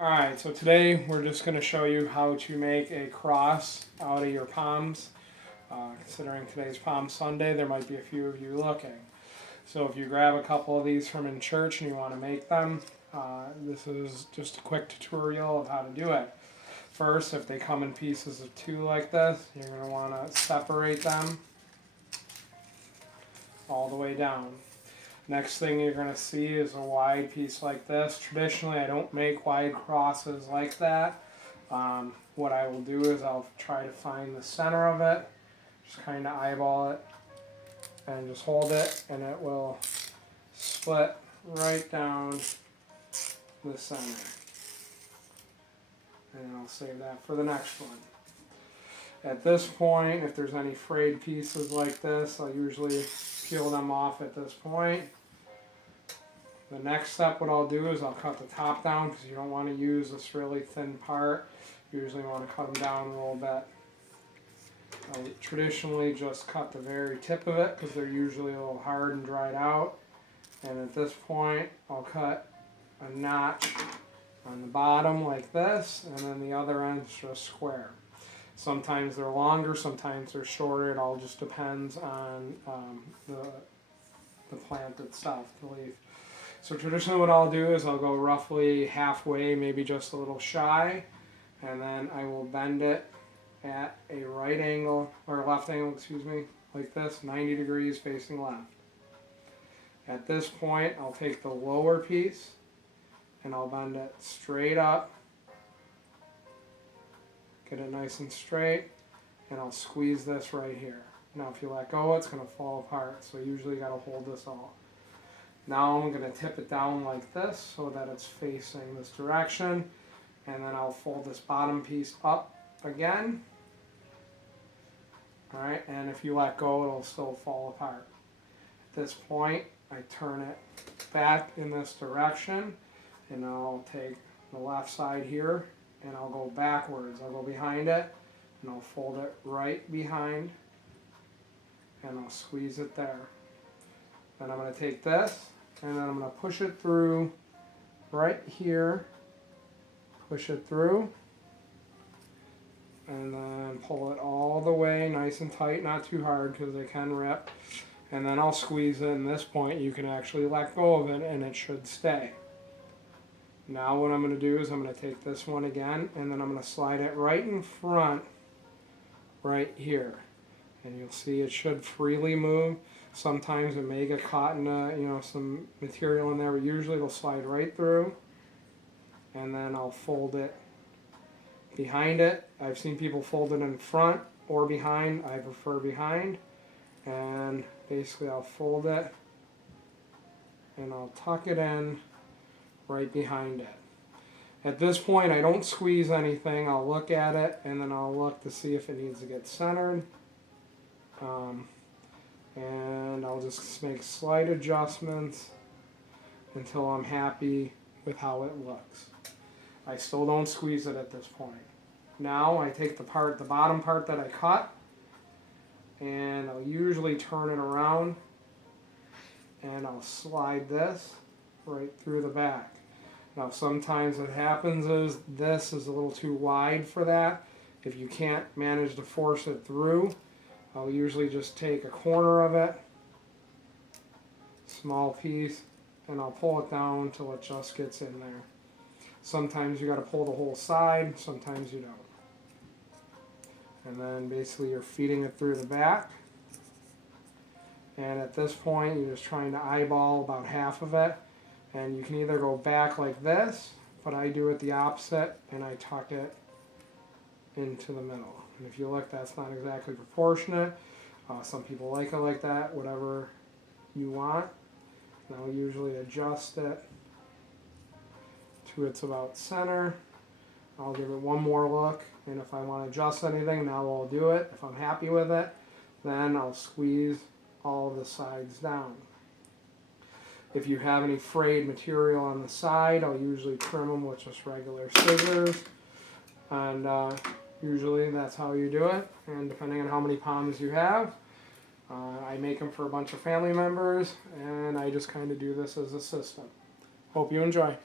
Alright, so today we're just going to show you how to make a cross out of your palms. Considering today's Palm Sunday, there might be a few of you looking. So if you grab a couple of these from in church and you want to make them, this is just a quick tutorial of how to do it. First, if they come in pieces of 2 like this, you're going to want to separate them all the way down. Next thing you're going to see is a wide piece like this. Traditionally, I don't make wide crosses like that. What I will do is I'll try to find the center of it, just kind of eyeball it, and just hold it, and it will split right down the center. And I'll save that for the next one. At this point, if there's any frayed pieces like this, I'll usually peel them off at this point. The next step, what I'll do is I'll cut the top down because you don't want to use this really thin part. You usually want to cut them down a little bit. I traditionally just cut the very tip of it because they're usually a little hard and dried out. And at this point, I'll cut a notch on the bottom like this, and then the other end's just square. Sometimes they're longer, sometimes they're shorter. It all just depends on the plant itself, the leaf. So traditionally what I'll do is I'll go roughly halfway, maybe just a little shy, and then I will bend it at a right angle, or left angle, excuse me, like this, 90 degrees facing left. At this point, I'll take the lower piece and I'll bend it straight up, get it nice and straight, and I'll squeeze this right here. Now if you let go, it's going to fall apart, so usually you got to hold this all. Now I'm going to tip it down like this so that it's facing this direction, and then I'll fold this bottom piece up again. Alright, and if you let go, it'll still fall apart. At this point, I turn it back in this direction, and I'll take the left side here, and I'll go backwards. I'll go behind it, and I'll fold it right behind, and I'll squeeze it there. Then I'm going to take this, and then I'm going to push it through right here, push it through, and then pull it all the way nice and tight, not too hard because they can rip, and then I'll squeeze it, and at this point you can actually let go of it and it should stay. Now what I'm going to do is I'm going to take this one again, and then I'm going to slide it right in front, right here, and you'll see it should freely move. Sometimes it may get caught in some material in there, but usually it'll slide right through, and then I'll fold it behind it. I've seen people fold it in front or behind. I prefer behind, and basically I'll fold it and I'll tuck it in right behind it. At this point I don't squeeze anything. I'll look at it and then I'll look to see if it needs to get centered. And I'll just make slight adjustments until I'm happy with how it looks. I still don't squeeze it at this point. Now I take the bottom part that I cut, and I'll usually turn it around, and I'll slide this right through the back. Now sometimes what happens is this is a little too wide for that. If you can't manage to force it through, I'll usually just take a corner of it, small piece, and I'll pull it down until it just gets in there. Sometimes you got to pull the whole side, sometimes you don't. And then basically you're feeding it through the back. And at this point you're just trying to eyeball about half of it. And you can either go back like this, but I do it the opposite, and I tuck it into the middle. And if you look, that's not exactly proportionate. Some people like it like that, whatever you want. And I'll usually adjust it to its about center. I'll give it one more look, and if I want to adjust anything, now I'll do it. If I'm happy with it, then I'll squeeze all the sides down. If you have any frayed material on the side, I'll usually trim them with just regular scissors. And usually that's how you do it, and depending on how many palms you have, I make them for a bunch of family members, and I just kind of do this as a system. Hope you enjoy.